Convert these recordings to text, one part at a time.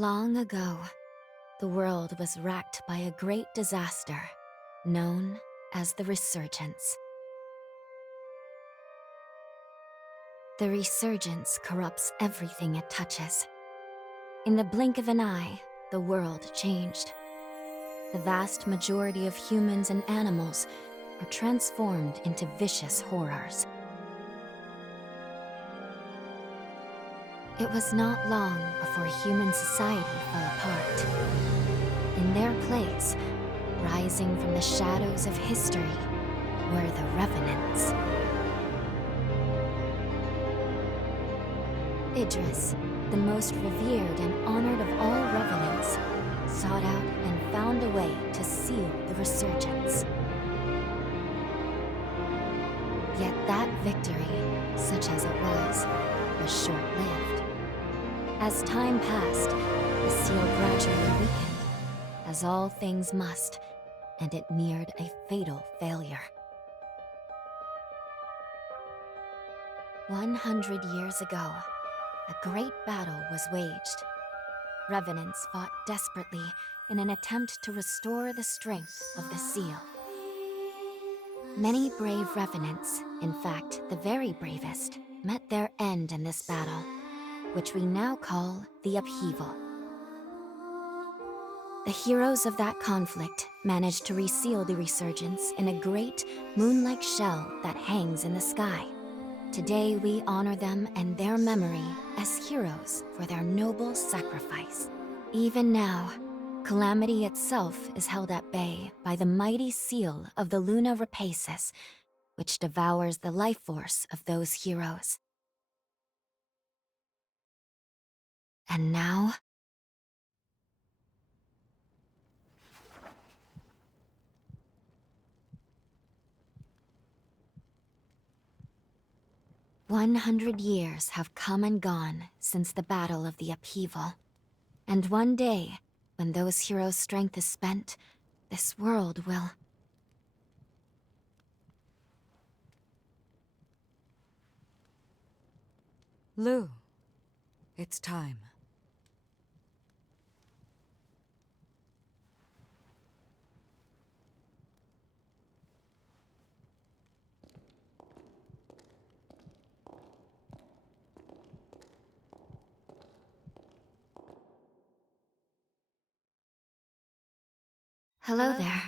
Long ago, the world was racked by a great disaster, known as the Resurgence. The Resurgence corrupts everything it touches. In the blink of an eye, the world changed. The vast majority of humans and animals are transformed into vicious horrors. It was not long before human society fell apart. In their place, rising from the shadows of history, were the Revenants. Idris, the most revered and honored of all Revenants, sought out and found a way to seal the Resurgence. Yet that victory, such as it was short-lived. As time passed, the seal gradually weakened, as all things must, and it neared a fatal failure. 100 years ago, a great battle was waged. Revenants fought desperately in an attempt to restore the strength of the seal. Many brave Revenants, in fact the very bravest, met their end in this battle, which we now call the Upheaval. The heroes of that conflict managed to reseal the Resurgence in a great, moon-like shell that hangs in the sky. Today we honor them and their memory as heroes for their noble sacrifice. Even now, Calamity itself is held at bay by the mighty seal of the Luna Rapaces, which devours the life force of those heroes. And now... "100 years have come and gone since the Battle of the Upheaval. And one day, when those heroes' strength is spent, this world will... Lou, it's time. Hello there.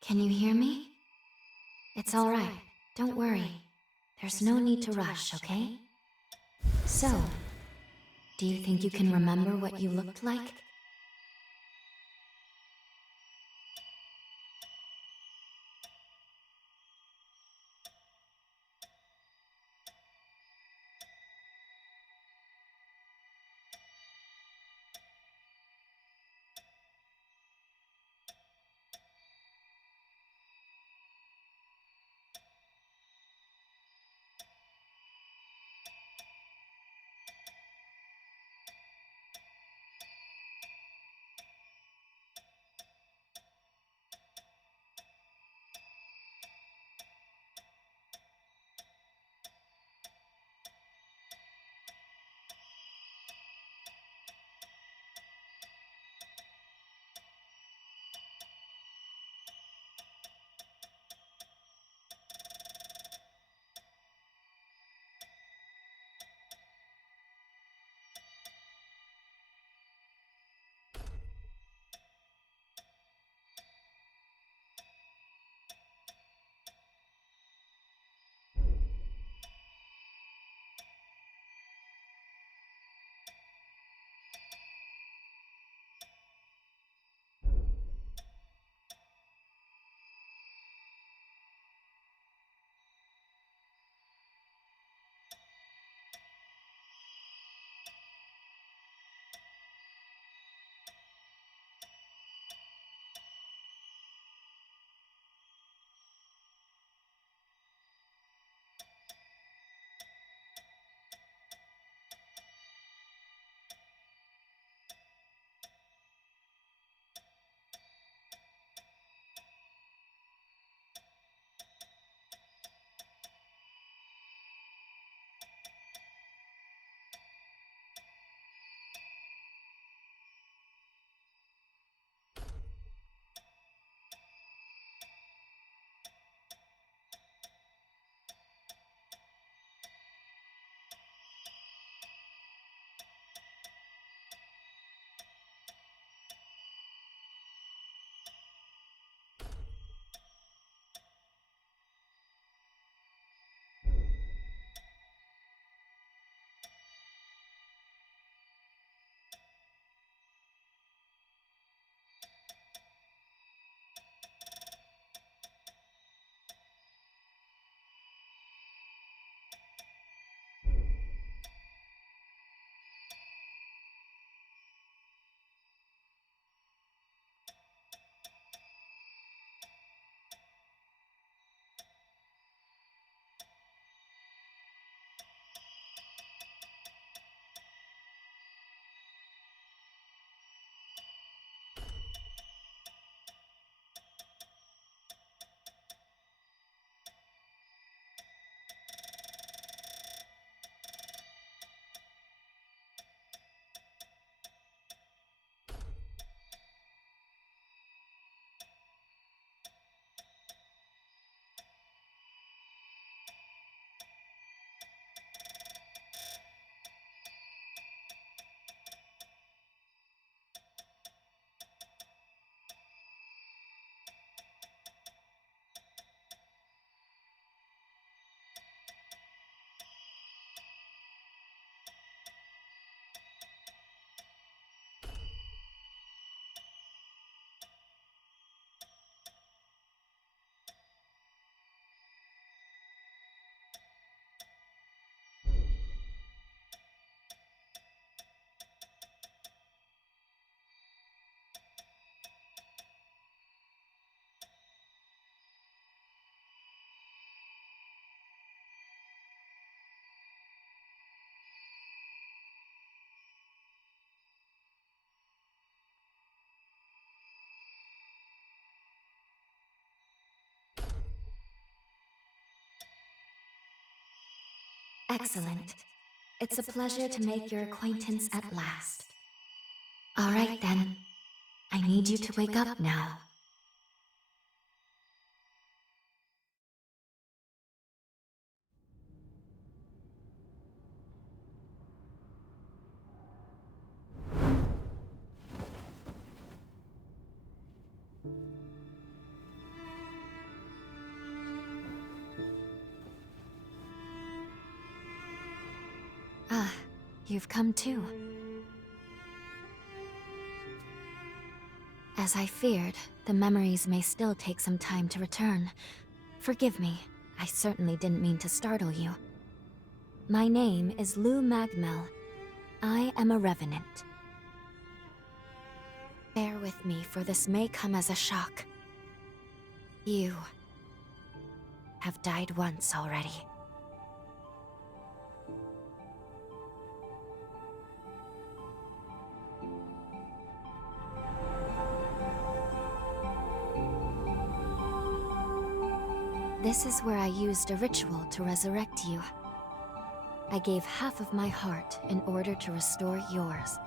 Can you hear me? It's all right. Don't worry. There's no need to rush, okay? So, do you think you can remember what you looked like? Excellent. It's a pleasure to make your acquaintance at last. All right then. I need you to wake up now. Ah, you've come too. As I feared, the memories may still take some time to return. Forgive me, I certainly didn't mean to startle you. My name is Lou Magmel. I am a revenant. Bear with me, for this may come as a shock. You have died once already. This is where I used a ritual to resurrect you. I gave half of my heart in order to restore yours.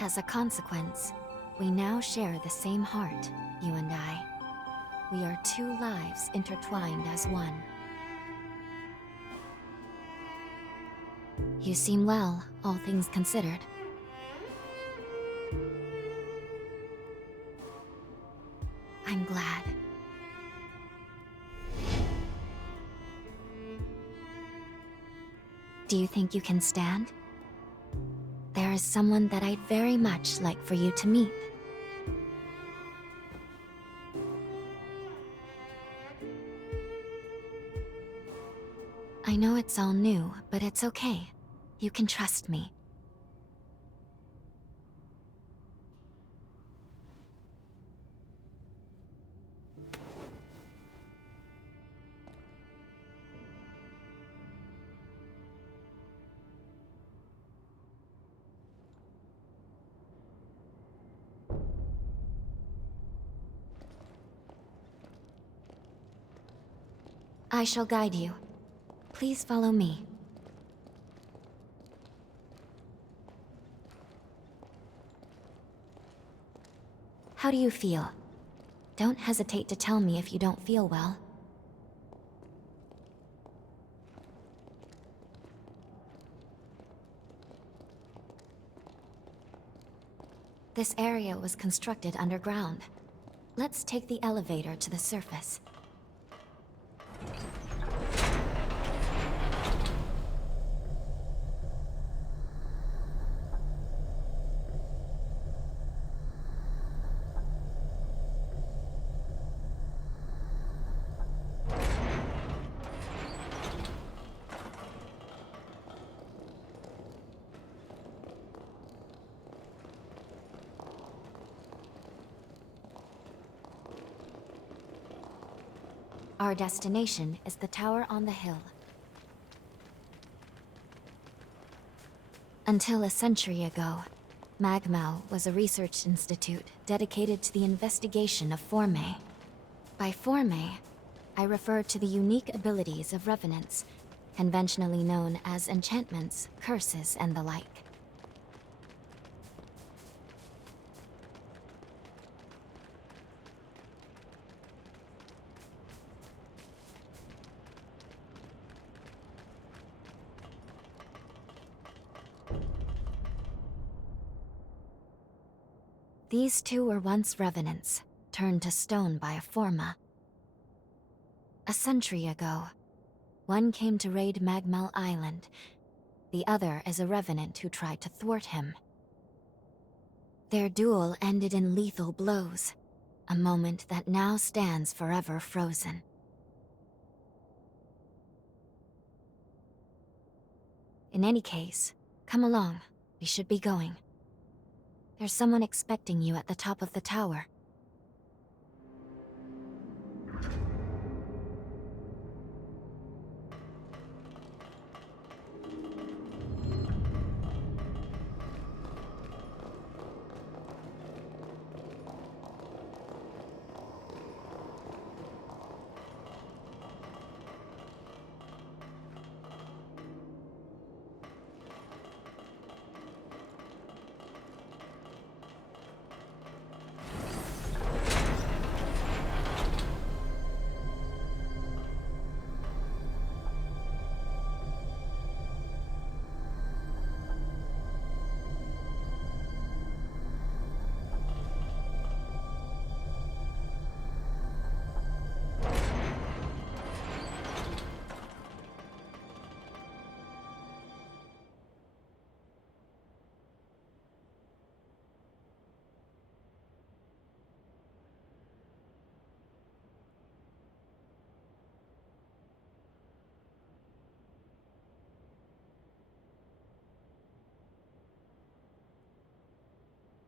As a consequence, we now share the same heart, you and I. We are two lives intertwined as one. You seem well, all things considered. I'm glad. Do you think you can stand? There is someone that I'd very much like for you to meet. I know it's all new, but it's okay. You can trust me. I shall guide you. Please follow me. How do you feel? Don't hesitate to tell me if you don't feel well. This area was constructed underground. Let's take the elevator to the surface. Our destination is the tower on the hill. Until a century ago, Magmau was a research institute dedicated to the investigation of forme. By forme, I refer to the unique abilities of revenants, conventionally known as enchantments, curses, and the like. These two were once revenants, turned to stone by a forma. A century ago, one came to raid Magmel Island. The other is a revenant who tried to thwart him. Their duel ended in lethal blows, a moment that now stands forever frozen. In any case, come along. We should be going. There's someone expecting you at the top of the tower.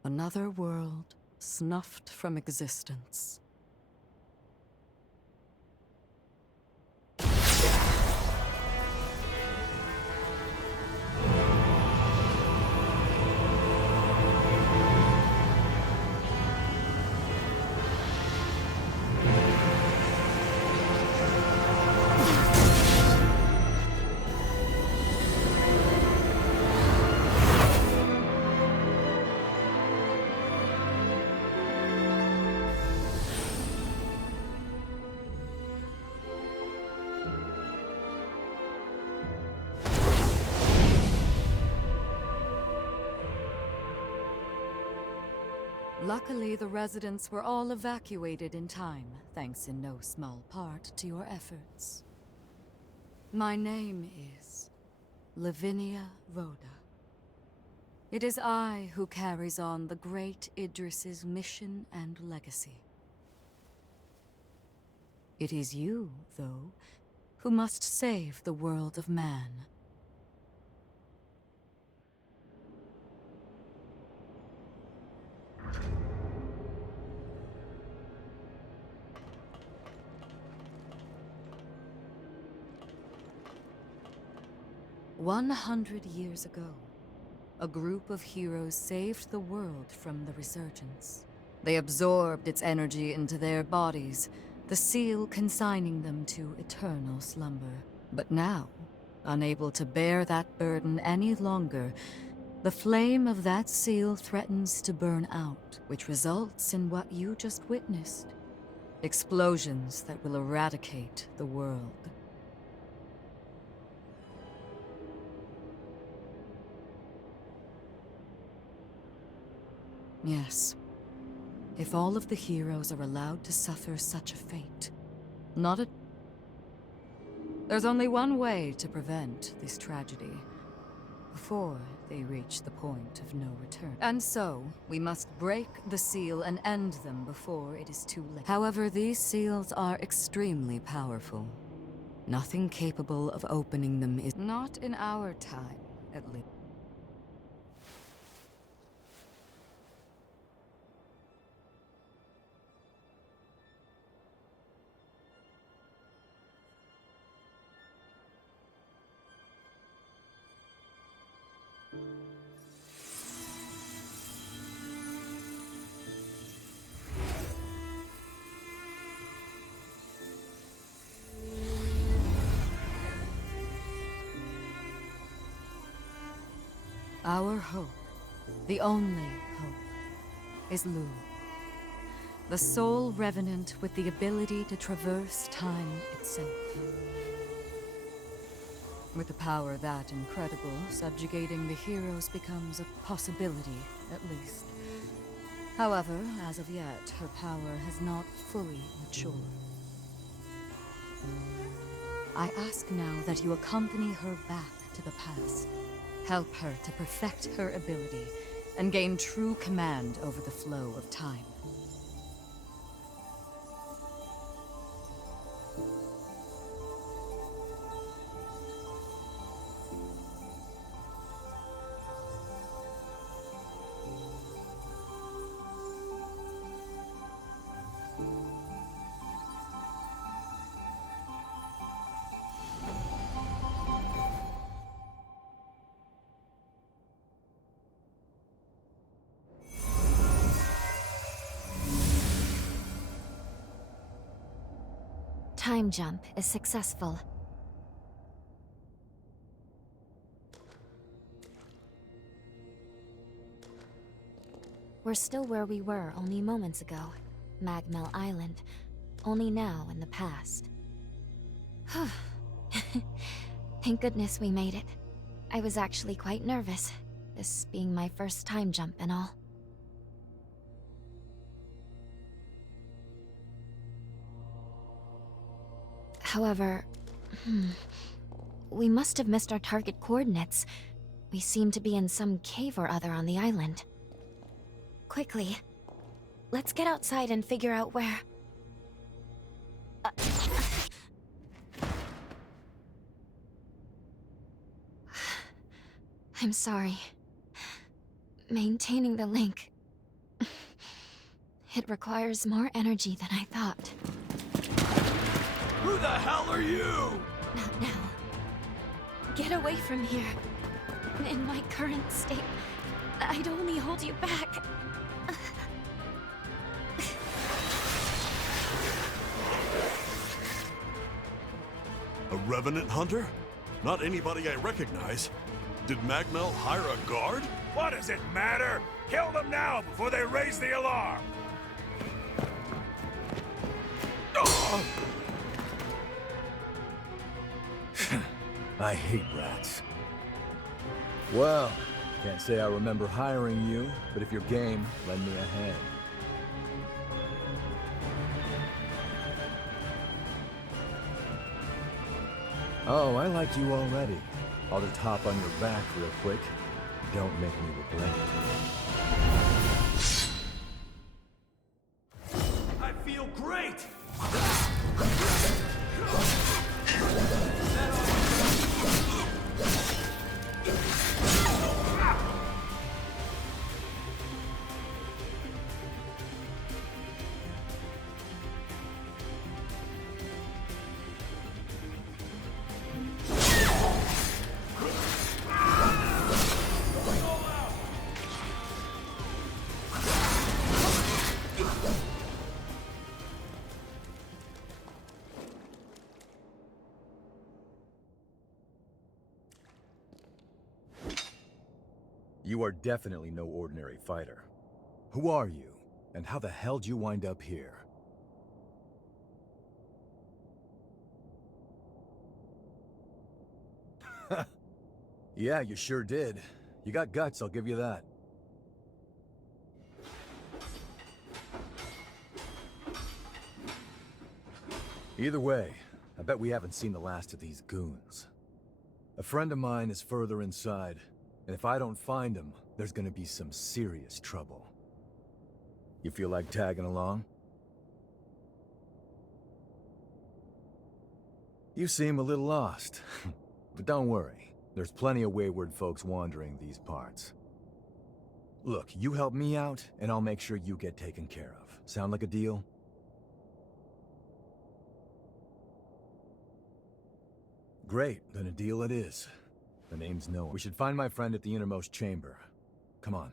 Another world snuffed from existence. Luckily, the residents were all evacuated in time, thanks in no small part to your efforts. My name is Lavinia Rhoda. It is I who carries on the great Idris's mission and legacy. It is you, though, who must save the world of man. 100 years ago, a group of heroes saved the world from the resurgence. They absorbed its energy into their bodies, the seal consigning them to eternal slumber. But now, unable to bear that burden any longer, the flame of that seal threatens to burn out, which results in what you just witnessed. Explosions that will eradicate the world. Yes. If all of the heroes are allowed to suffer such a fate, there's only one way to prevent this tragedy, before they reach the point of no return. And so, we must break the seal and end them before it is too late. However, these seals are extremely powerful. Nothing capable of opening them is not in our time, at least. Our hope, the only hope, is Lu, the sole revenant with the ability to traverse time itself. With a power that incredible, subjugating the heroes becomes a possibility, at least. However, as of yet, her power has not fully matured. I ask now that you accompany her back to the past. Help her to perfect her ability and gain true command over the flow of time. Time jump is successful. We're still where we were only moments ago. Magmel Island. Only now in the past. Thank goodness we made it. I was actually quite nervous, this being my first time jump and all. However, we must have missed our target coordinates. We seem to be in some cave or other on the island. Quickly, let's get outside and figure out where... I'm sorry. Maintaining the link It requires more energy than I thought. Who the hell are you? Not now. Get away from here. In my current state, I'd only hold you back. A revenant hunter? Not anybody I recognize. Did Magmel hire a guard? What does it matter? Kill them now before they raise the alarm! I hate rats. Well, can't say I remember hiring you, but if you're game, lend me a hand. Oh, I like you already. I'll just hop on your back real quick. Don't make me regret it. I feel great! You are definitely no ordinary fighter. Who are you, and how the hell did you wind up here? Yeah, you sure did. You got guts, I'll give you that. Either way, I bet we haven't seen the last of these goons. A friend of mine is further inside, and if I don't find him, there's gonna be some serious trouble. You feel like tagging along? You seem a little lost, but don't worry. There's plenty of wayward folks wandering these parts. Look, you help me out, and I'll make sure you get taken care of. Sound like a deal? Great, then a deal it is. The name's Noah. We should find my friend at the innermost chamber. Come on.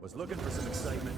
Was looking for some excitement.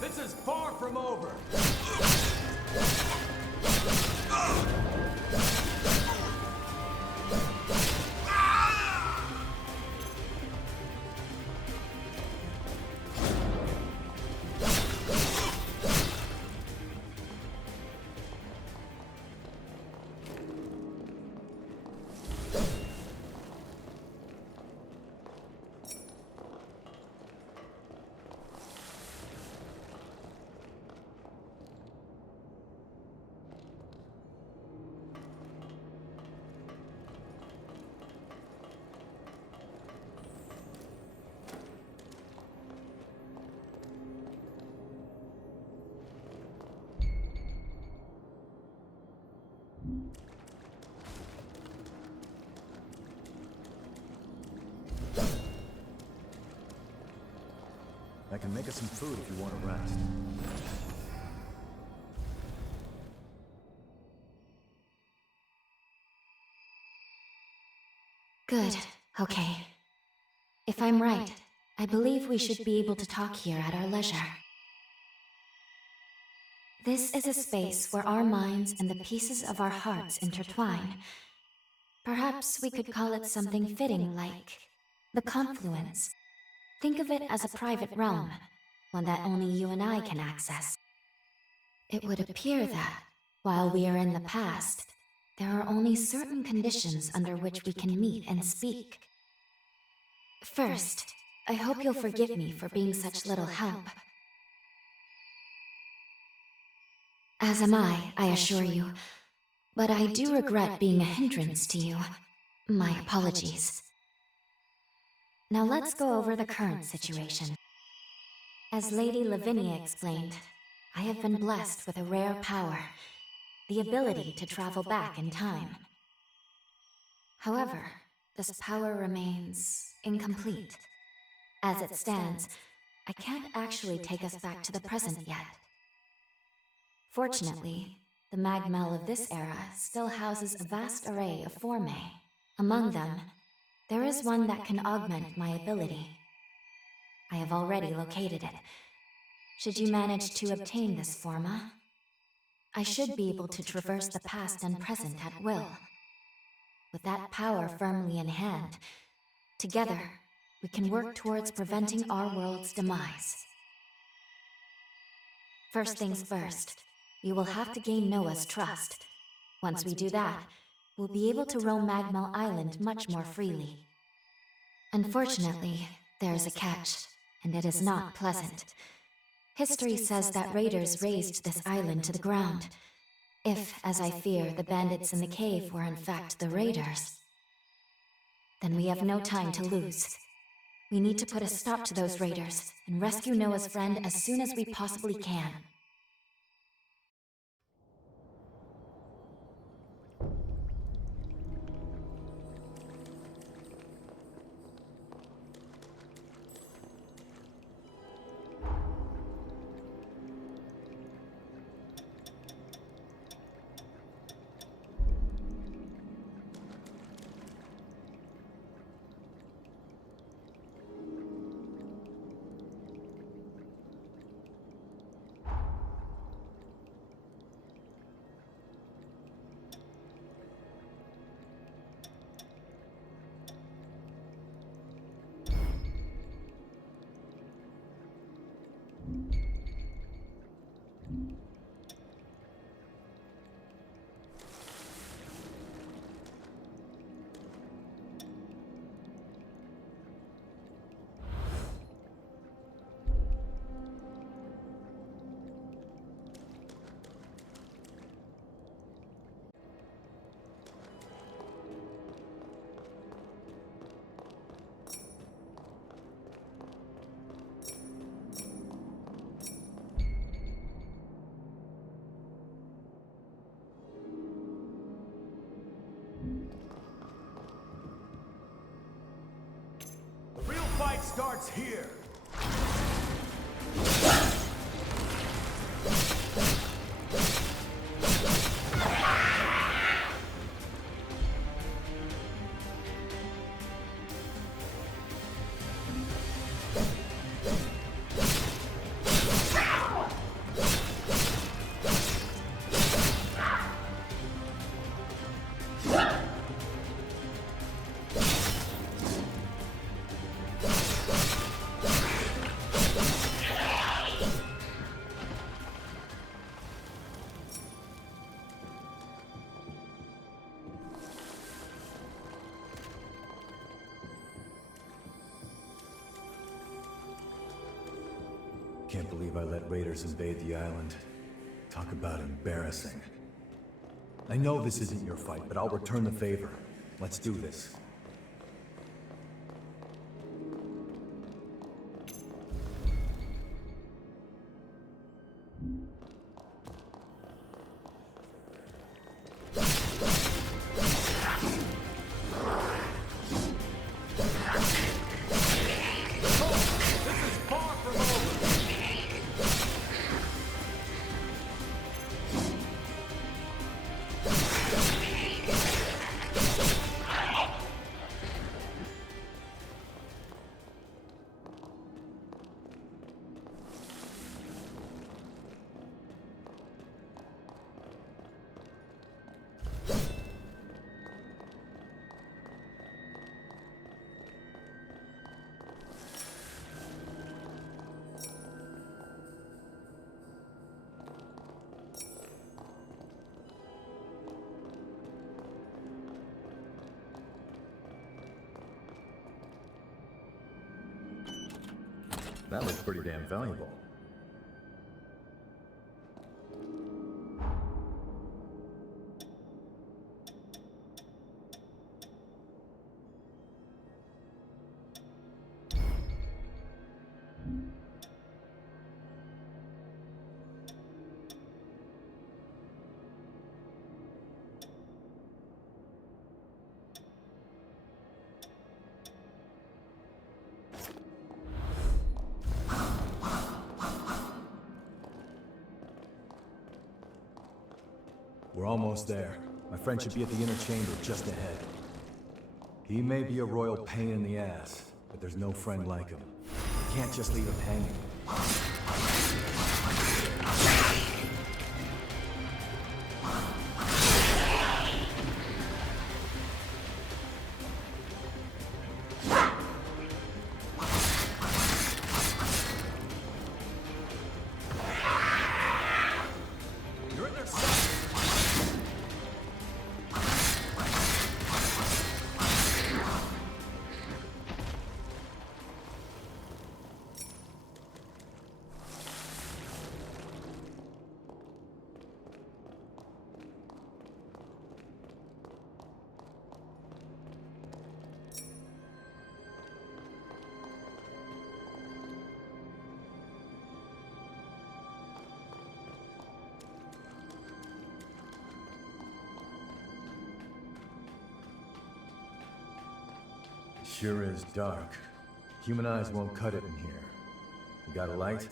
This is far from over! can make us some food if you want to rest. Good. Okay. If I'm right, I believe we should be able to talk here at our leisure. This is a space where our minds and the pieces of our hearts intertwine. Perhaps we could call it something fitting like the confluence. Think of it as a private realm, one that only you and I can access. It would appear that, while we are in the past, there are only certain conditions under which we can meet and speak. First, I hope you'll forgive me for being such little help. As am I assure you. But I do regret being a hindrance to you. My apologies. Now let's go over the current situation. As Lady Lavinia explained, I have been blessed with a rare power, the ability to travel back in time. However, this power remains incomplete. As it stands, I can't actually take us back to the present yet. Fortunately, the magmel of this era still houses a vast array of formae. Among them, there is one that can augment my ability. I have already located it. Should you manage to obtain this forma, I should be able to traverse the past and present at will. With that power firmly in hand, together, we can work towards preventing our world's demise. First things first, we will have to gain Noah's trust. Once we do that, we'll be able to roam Magmel Island much more freely. Unfortunately, there is a catch, and it is not pleasant. History says that raiders razed this island to the ground. If, as I fear, the bandits in the cave were in fact the raiders, then we have no time to lose. We need to put a stop to those raiders and rescue Noah's friend as soon as we possibly can. The real fight starts here. Can't believe I let raiders invade the island. Talk about embarrassing. I know this isn't your fight, but I'll return the favor. Let's do this. This is far from over. That looks pretty damn valuable. We're almost there. My friend should be at the inner chamber just ahead. He may be a royal pain in the ass, but there's no friend like him. You can't just leave him hanging. Sure is dark. Human eyes won't cut it in here. You got a light?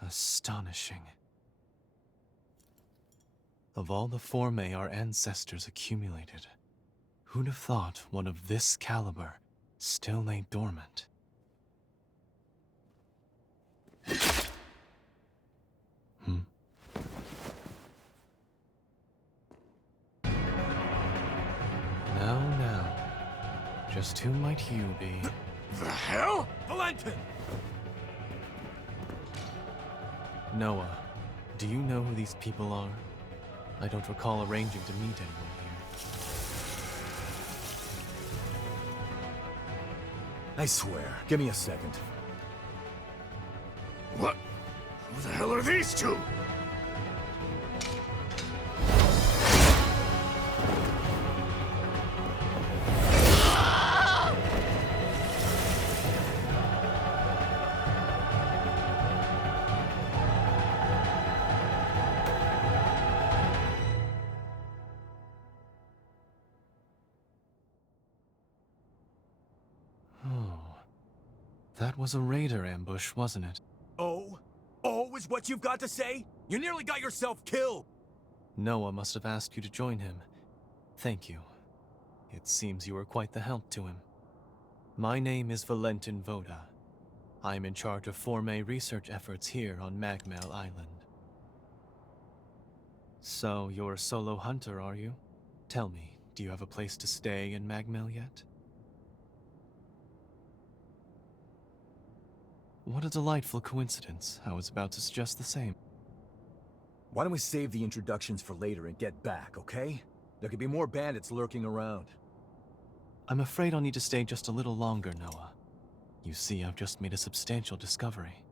Astonishing. Of all the formae our ancestors accumulated, who'd have thought one of this caliber still lay dormant? Now, just who might you be? The hell? Valentin! Noah, do you know who these people are? I don't recall arranging to meet anyone here. I swear. Give me a second. What? Who the hell are these two? That was a raider ambush, wasn't it? Oh? Oh is what you've got to say? You nearly got yourself killed! Noah must have asked you to join him. Thank you. It seems you were quite the help to him. My name is Valentin Voda. I'm in charge of Formae research efforts here on Magmel Island. So, you're a solo hunter, are you? Tell me, do you have a place to stay in Magmel yet? What a delightful coincidence. I was about to suggest the same. Why don't we save the introductions for later and get back, okay? There could be more bandits lurking around. I'm afraid I'll need to stay just a little longer, Noah. You see, I've just made a substantial discovery.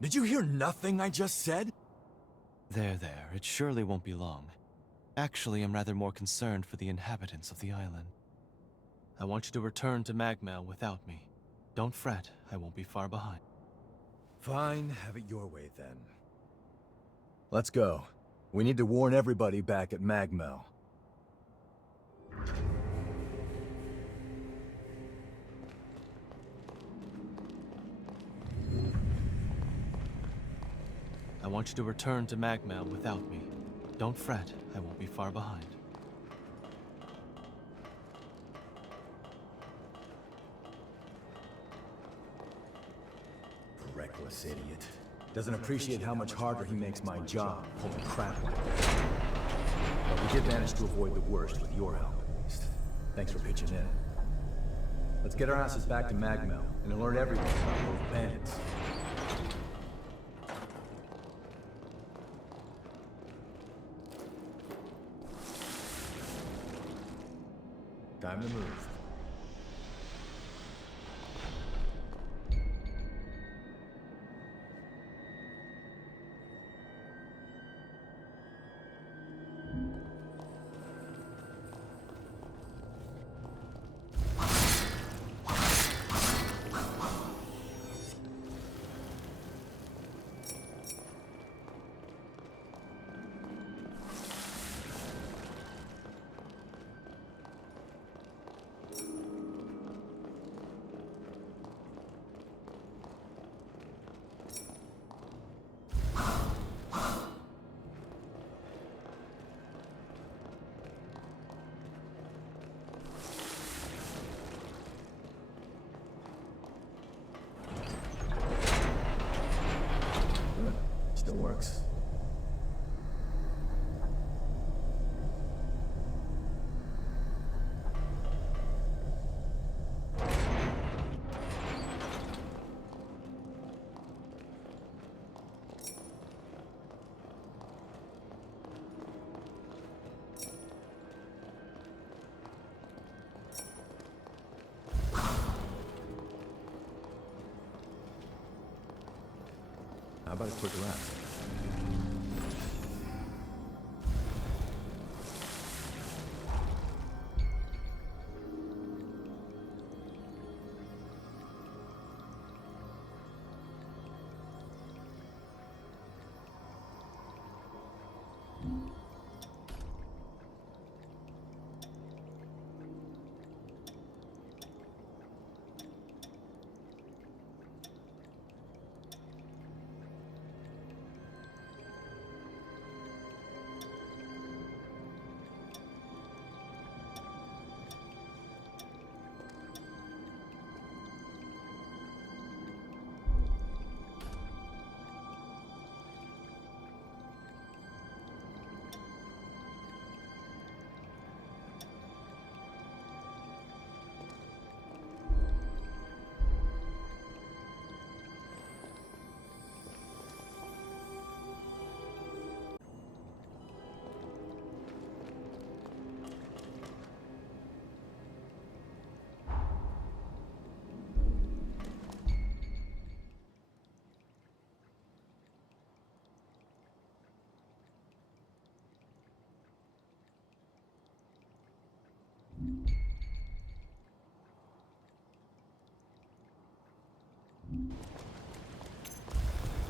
Did you hear nothing I just said? There, it surely won't be long. Actually, I'm rather more concerned for the inhabitants of the island. I want you to return to Magmel without me. Don't fret, I won't be far behind. Fine, have it your way then. Let's go. We need to warn everybody back at Magmel. I want you to return to Magmel without me. Don't fret, I won't be far behind. Reckless idiot. Doesn't appreciate how much harder he makes my job, pulling crap like that. But we did manage to avoid the worst with your help, at least. Thanks for pitching in. Let's get our asses back to Magmel and alert everyone about those bandits. Time to move. Still works. How about a quick rest?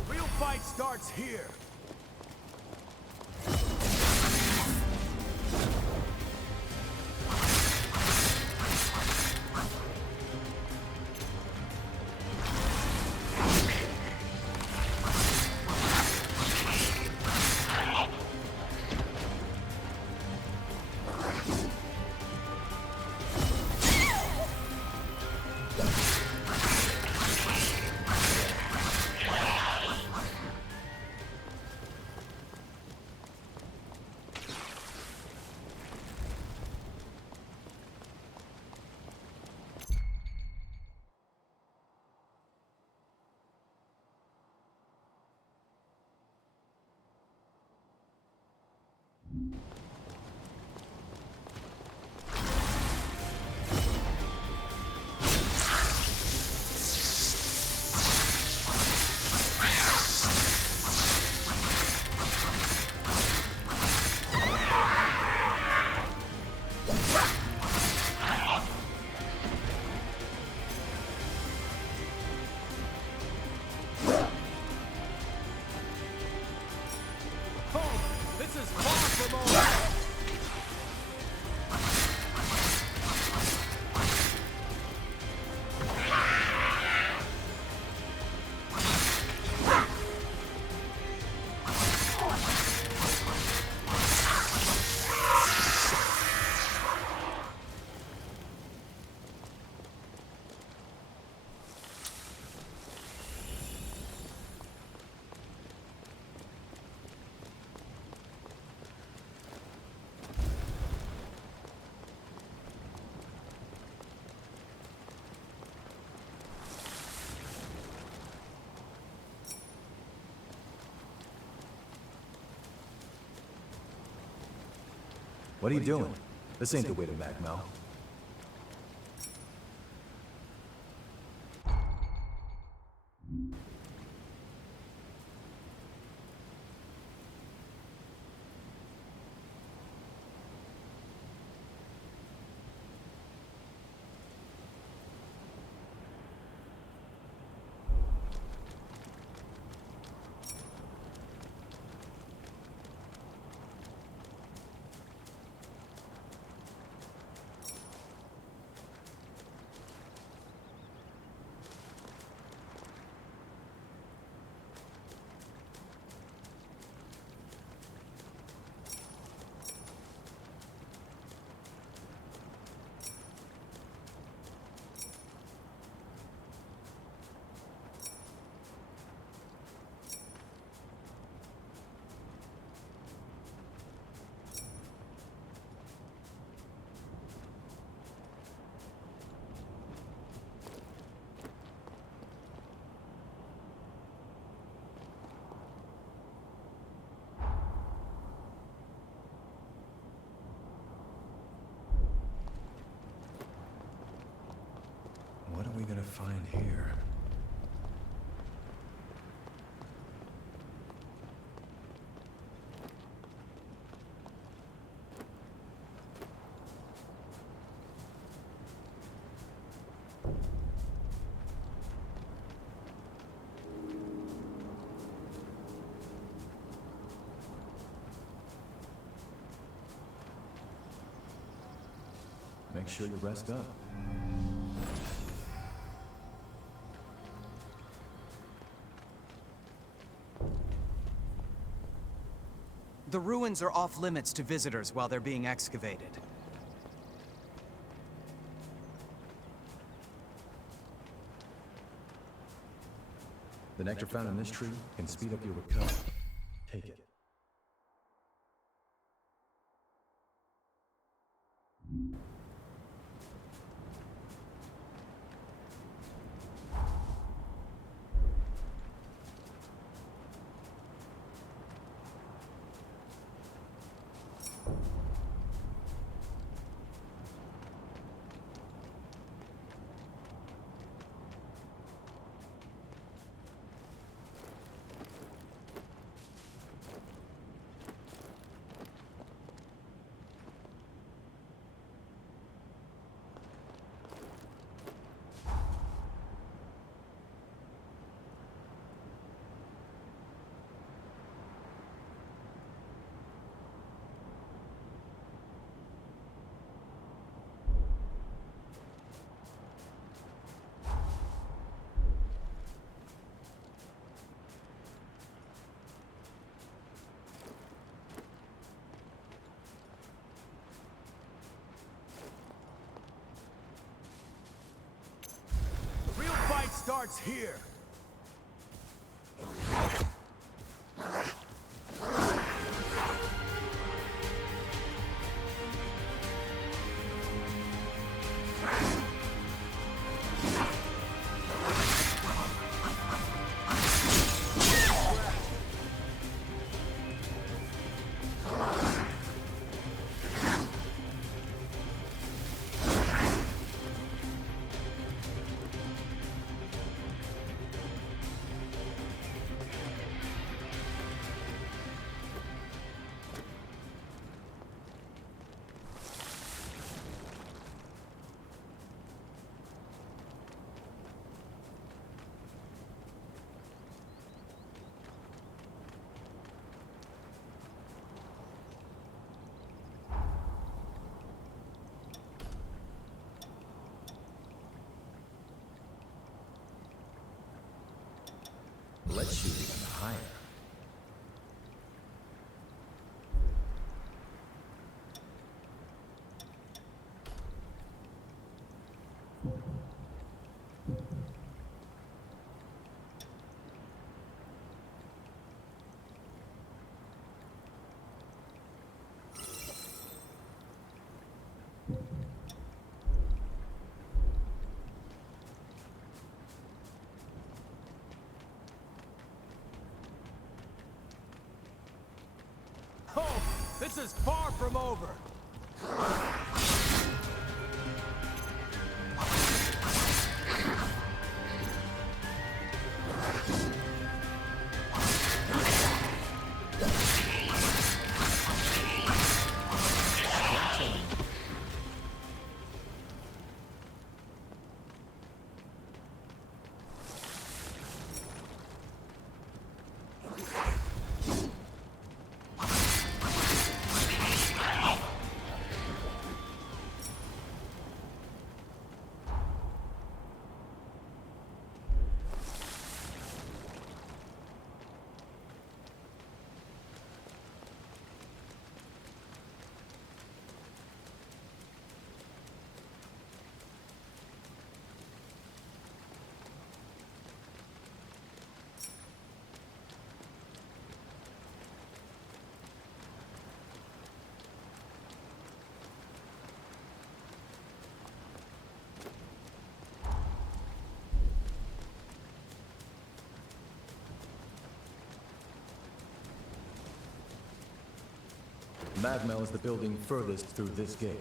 The real fight starts here. What are you doing? This ain't the way to Magmel. What are we gonna find here? Make sure you rest up. The ruins are off limits to visitors while they're being excavated. The nectar found in this tree can speed up your recovery. Take it. The real fight starts here. Let's shoot even higher. Oh, this is far from over. Magmel is the building furthest through this gate.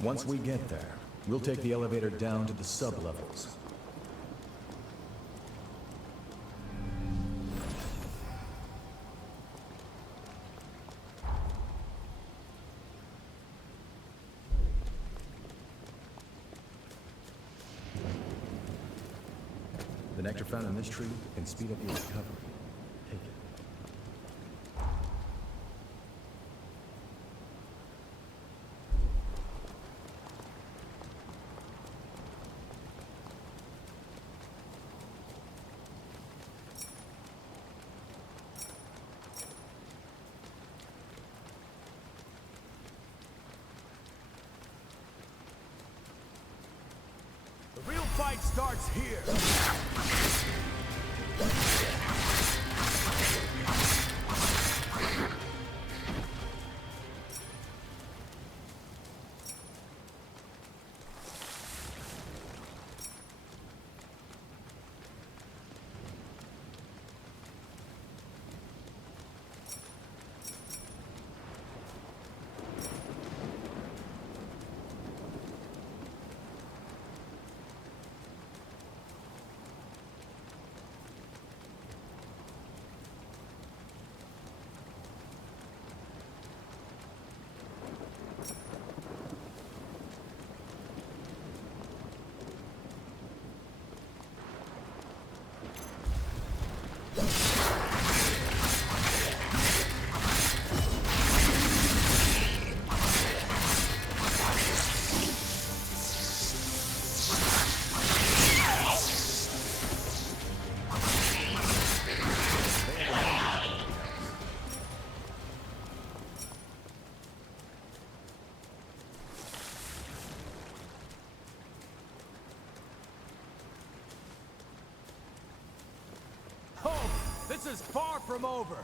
Once we get there, we'll take the elevator down to the sub-levels. The nectar found in this tree can speed up your recovery. Take it. The real fight starts here. This is far from over.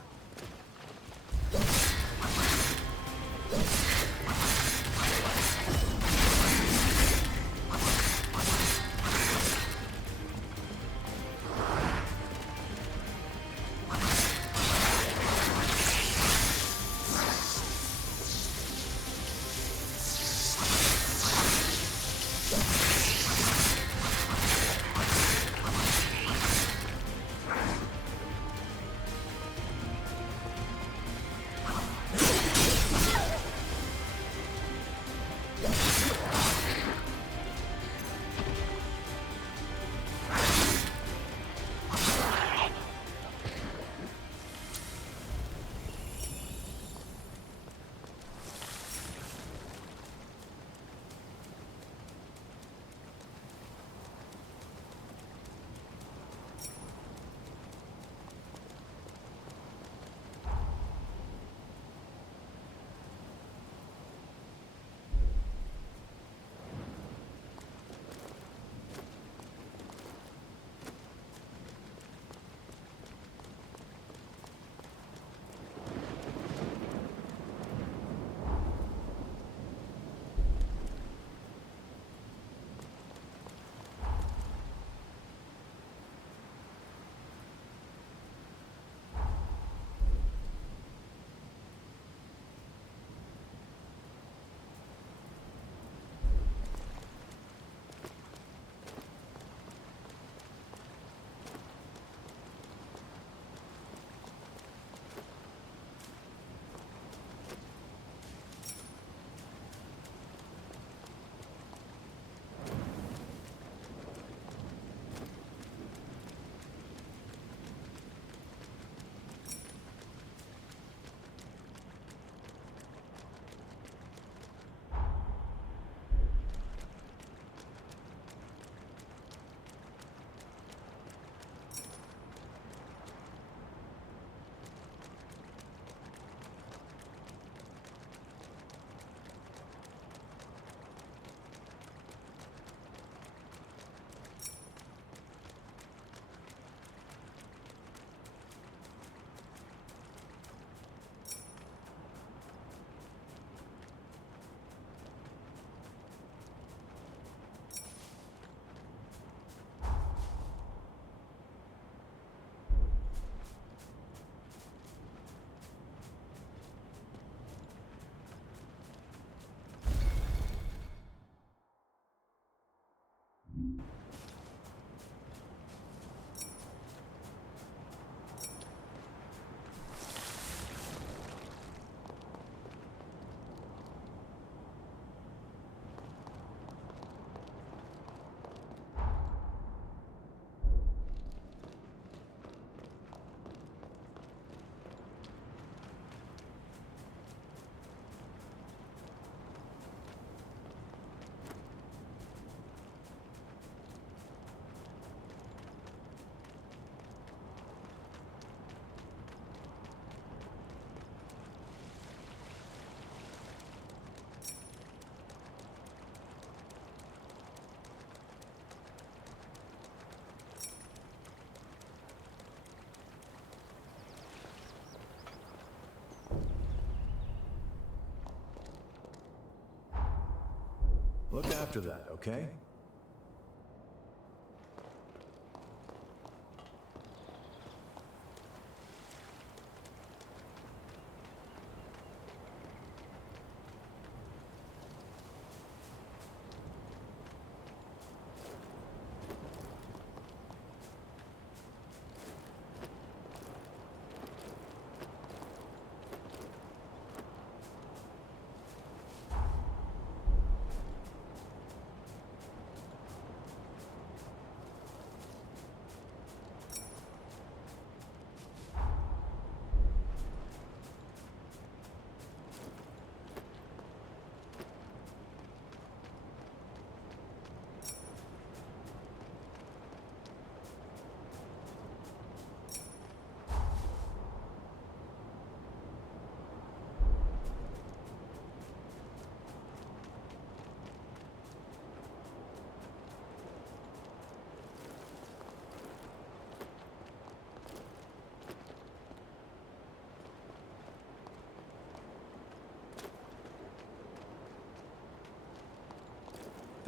Look after that, okay?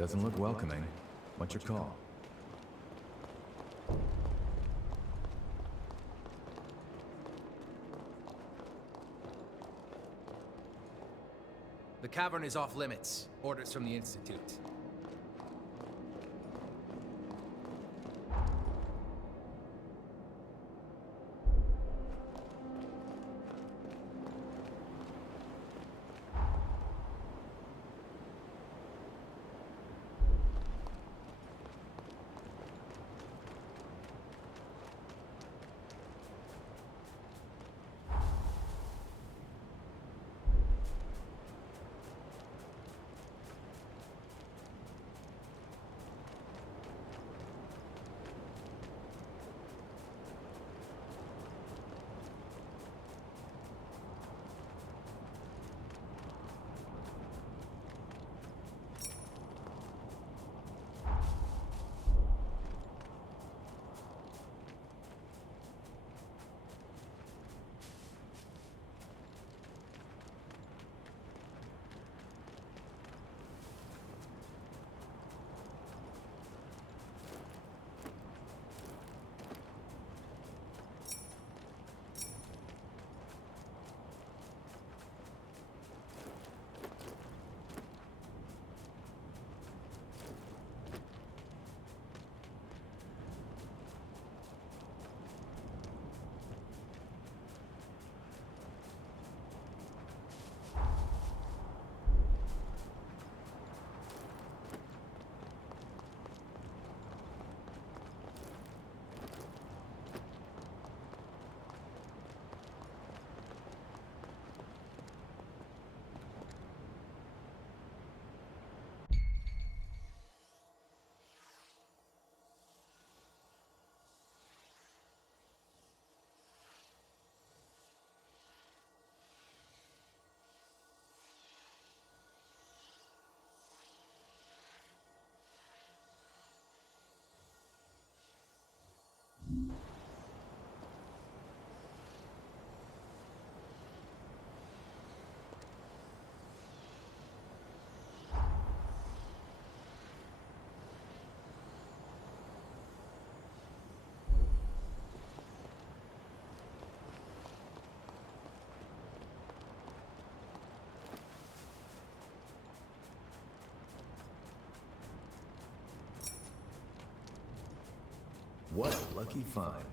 Doesn't look welcoming. What's your call? The cavern is off limits. Orders from the Institute. What a lucky find.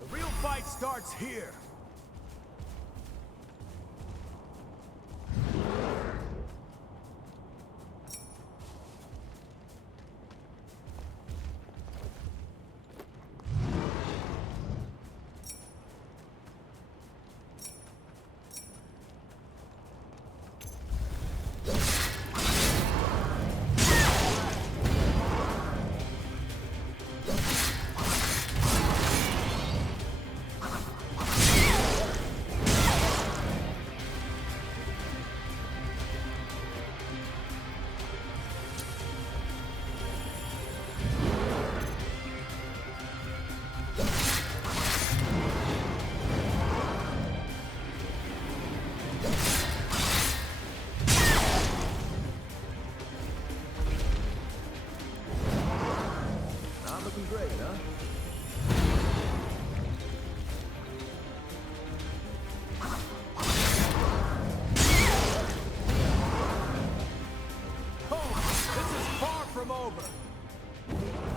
The real fight starts here. great, huh? Oh, this is far from over!